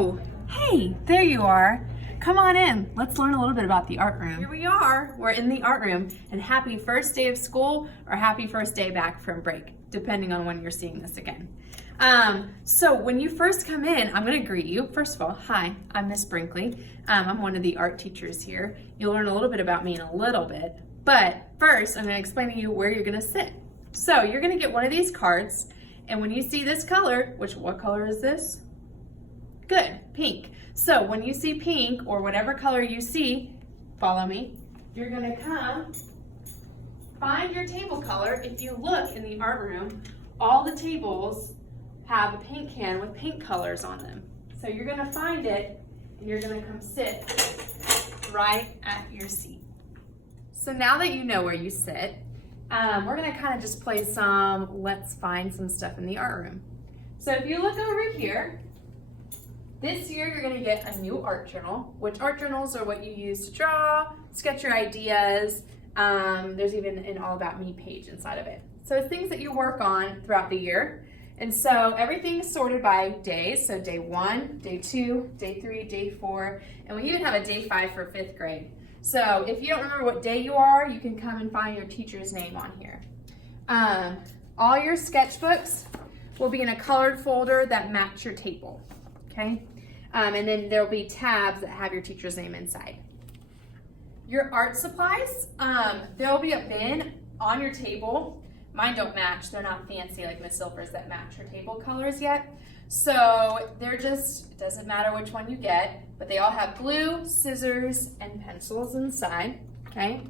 Oh, hey, there you are. Come on in. Let's learn a little bit about the art room. Here we are. We're in the art room, and happy first day of school or happy first day back from break, depending on when you're seeing this again. So when you first come in, I'm going to greet you. First of all, hi, I'm Miss Brinkley. I'm one of the art teachers here. You'll learn a little bit about me in a little bit, but first I'm going to explain to you where you're going to sit. So you're going to get one of these cards, and when you see this color, what color is this? Good, pink. So when you see pink or whatever color you see, follow me, you're gonna come find your table color. If you look in the art room, all the tables have a paint can with paint colors on them. So you're gonna find it and you're gonna come sit right at your seat. So now that you know where you sit, we're gonna kind of just play some let's find some stuff in the art room. So if you look over here, this year you're going to get a new art journal, which art journals are what you use to draw, sketch your ideas. There's even an All About Me page inside of it. So it's things that you work on throughout the year. And so everything's sorted by days. So day 1, day 2, day 3, day 4, and we even have a day 5 for 5th grade. So if you don't remember what day you are, you can come and find your teacher's name on here. All your sketchbooks will be in a colored folder that match your table. Okay, and then there'll be tabs that have your teacher's name inside. Your art supplies, there'll be a bin on your table. Mine don't match, they're not fancy like Miss Silver's that match her table colors yet. So they're just, it doesn't matter which one you get, but they all have glue, scissors, and pencils inside, okay?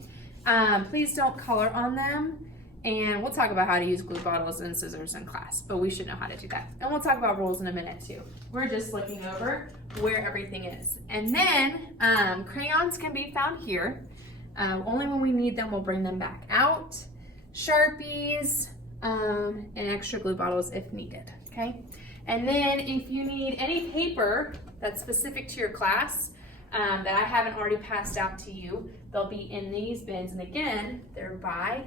Please don't color on them. And we'll talk about how to use glue bottles and scissors in class, but we should know how to do that. And we'll talk about rules in a minute too. We're just looking over where everything is. And then crayons can be found here. Only when we need them, we'll bring them back out. Sharpies, and extra glue bottles if needed, okay? And then if you need any paper that's specific to your class, that I haven't already passed out to you, they'll be in these bins. And again, they're by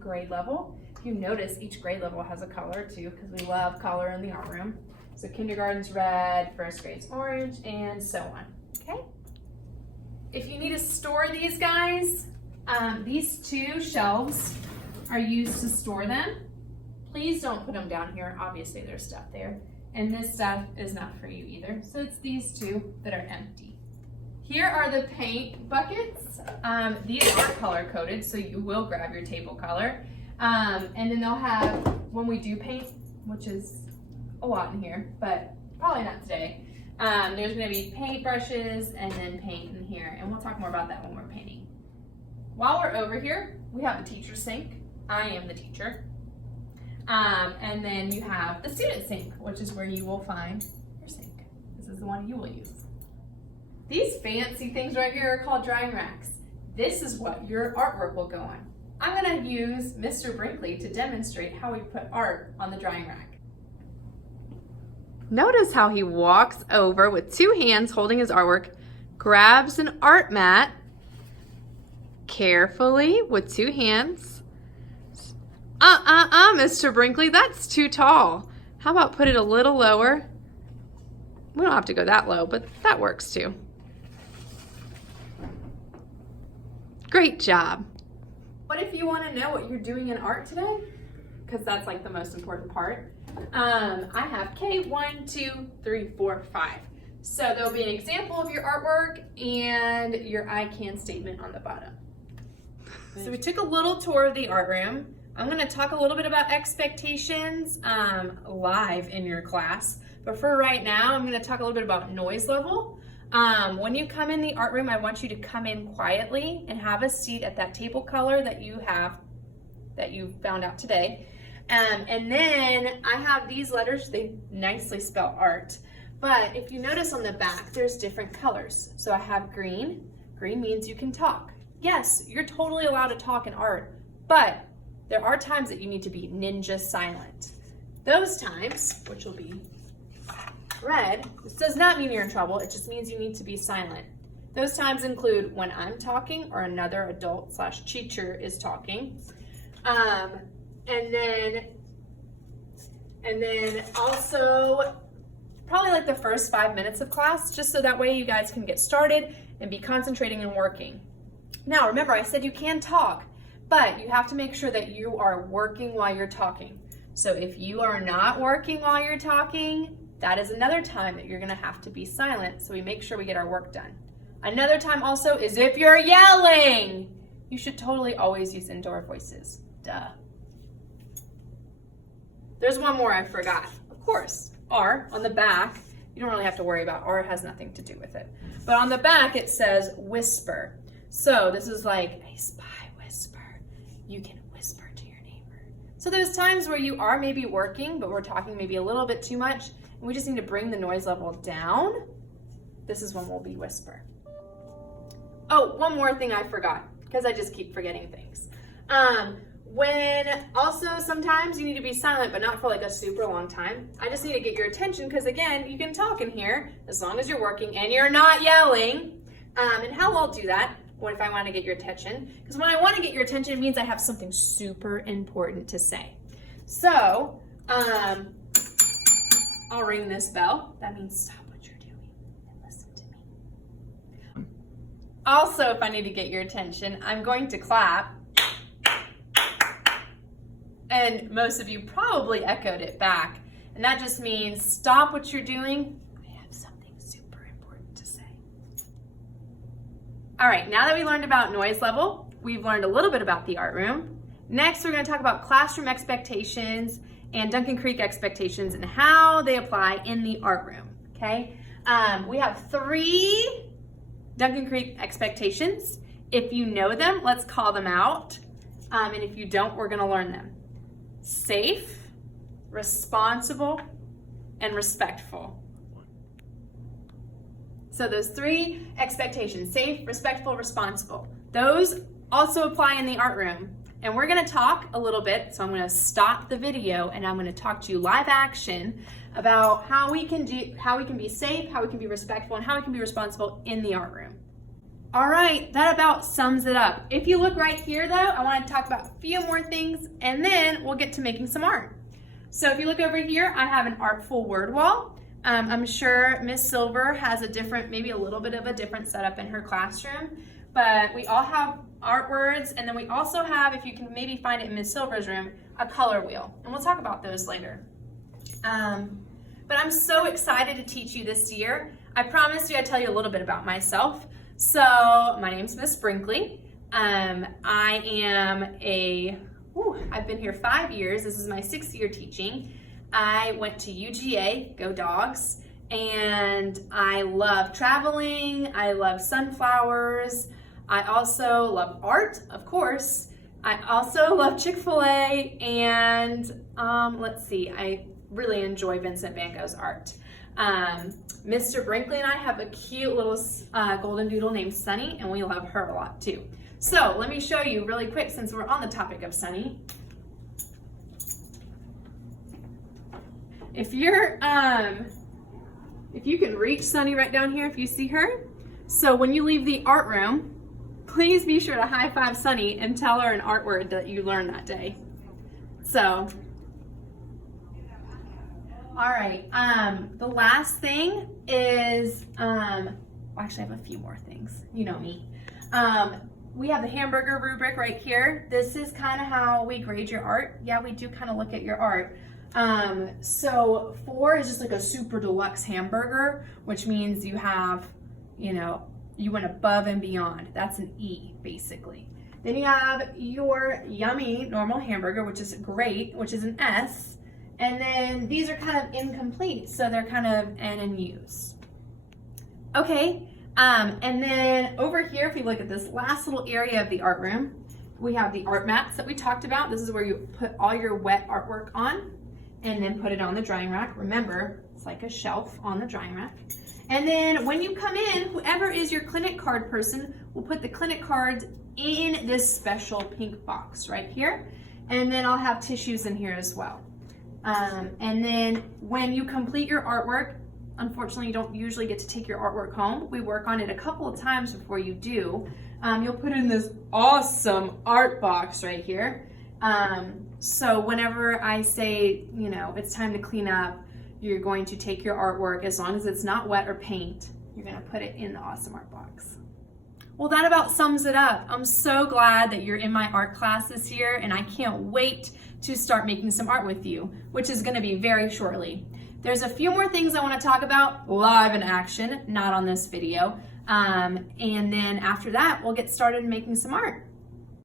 grade level. If you notice, each grade level has a color too, because we love color in the art room. So kindergarten's red, first grade's orange, and so on, okay? If you need to store these guys, these 2 shelves are used to store them. Please don't put them down here. Obviously there's stuff there. And this stuff is not for you either. So it's these 2 that are empty. Here are the paint buckets. These are color coded, so you will grab your table color. And then they'll have, when we do paint, which is a lot in here, but probably not today, there's gonna be paint brushes and then paint in here, and we'll talk more about that when we're painting. While we're over here, we have the teacher sink. I am the teacher. And then you have the student sink, which is where you will find your sink. This is the one you will use. These fancy things right here are called drying racks. This is what your artwork will go on. I'm gonna use Mr. Brinkley to demonstrate how we put art on the drying rack. Notice how he walks over with 2 hands holding his artwork, grabs an art mat carefully with 2 hands. Mr. Brinkley, that's too tall. How about put it a little lower? We don't have to go that low, but that works too. Great job. What if you want to know what you're doing in art today? Because that's like the most important part. I have K, 1, 2, 3, 4, 5. So there'll be an example of your artwork and your I can statement on the bottom. So we took a little tour of the art room. I'm going to talk a little bit about expectations live in your class. But for right now, I'm going to talk a little bit about noise level. When you come in the art room, I want you to come in quietly and have a seat at that table color that you found out today. And then I have these letters, they nicely spell art. But if you notice on the back, there's different colors. So I have green. Green means you can talk. Yes, you're totally allowed to talk in art, but there are times that you need to be ninja silent. Those times, which will be red, this does not mean you're in trouble, it just means you need to be silent. Those times include when I'm talking or another adult/teacher is talking. And then also probably like the first 5 minutes of class, just so that way you guys can get started and be concentrating and working. Now, remember, I said you can talk, but you have to make sure that you are working while you're talking. So if you are not working while you're talking, that is another time that you're gonna have to be silent so we make sure we get our work done. Another time also is if you're yelling. You should totally always use indoor voices. Duh. There's one more I forgot. Of course, R on the back. You don't really have to worry about R, it has nothing to do with it. But on the back it says whisper. So this is like a spy whisper. You can whisper to your neighbor. So there's times where you are maybe working, but we're talking maybe a little bit too much, and we just need to bring the noise level down. This is when we'll be whisper. Oh, one more thing I forgot, because I just keep forgetting things. When also sometimes you need to be silent, but not for like a super long time. I just need to get your attention because again, you can talk in here as long as you're working and you're not yelling. And how I'll do that, if I want to get your attention, because when I want to get your attention, it means I have something super important to say. So, I'll ring this bell. That means stop what you're doing and listen to me. Also, if I need to get your attention, I'm going to clap. And most of you probably echoed it back. And that just means stop what you're doing. I have something super important to say. All right, now that we learned about noise level, we've learned a little bit about the art room. Next, we're going to talk about classroom expectations and Duncan Creek expectations and how they apply in the art room, okay? We have 3 Duncan Creek expectations. If you know them, let's call them out. And if you don't, we're going to learn them. Safe, responsible, and respectful. So those 3 expectations, safe, respectful, responsible, those also apply in the art room. And we're gonna talk a little bit, so I'm gonna stop the video and I'm gonna talk to you live action about how we can be safe, how we can be respectful, and how we can be responsible in the art room. All right, that about sums it up. If you look right here though, I wanna talk about a few more things and then we'll get to making some art. So if you look over here, I have an artful word wall. I'm sure Miss Silver has a different, maybe a little bit of a different setup in her classroom, but we all have art words, and then we also have, if you can maybe find it in Miss Silver's room, a color wheel, and we'll talk about those later. But I'm so excited to teach you this year. I promised you I'd tell you a little bit about myself. So my name's Miss Brinkley. I've been here 5 years. This is my 6th year teaching. I went to UGA, go Dogs, and I love traveling. I love sunflowers. I also love art, of course. I also love Chick-fil-A, and let's see, I really enjoy Vincent van Gogh's art. Mr. Brinkley and I have a cute little golden doodle named Sunny, and we love her a lot too. So let me show you really quick, since we're on the topic of Sunny. If you can reach Sunny right down here, if you see her. So when you leave the art room, please be sure to high five Sunny and tell her an art word that you learned that day. So, all right, the last thing is, actually I have a few more things, you know me. We have the hamburger rubric right here. This is kind of how we grade your art. Yeah, we do kind of look at your art. So 4 is just like a super deluxe hamburger, which means you have, you went above and beyond. That's an E, basically. Then you have your yummy normal hamburger, which is great, which is an S. And then these are kind of incomplete, so they're kind of N and U's. Okay, and then over here, if you look at this last little area of the art room, we have the art mats that we talked about. This is where you put all your wet artwork on and then put it on the drying rack. Remember, it's like a shelf on the drying rack. And then when you come in, whoever is your clinic card person will put the clinic cards in this special pink box right here. And then I'll have tissues in here as well. And then when you complete your artwork, unfortunately you don't usually get to take your artwork home. We work on it a couple of times before you do. You'll put it in this awesome art box right here. So whenever I say, it's time to clean up, you're going to take your artwork, as long as it's not wet or paint, you're gonna put it in the Awesome Art box. Well, that about sums it up. I'm so glad that you're in my art class this year, and I can't wait to start making some art with you, which is gonna be very shortly. There's a few more things I wanna talk about live in action, not on this video. And then after that, we'll get started making some art.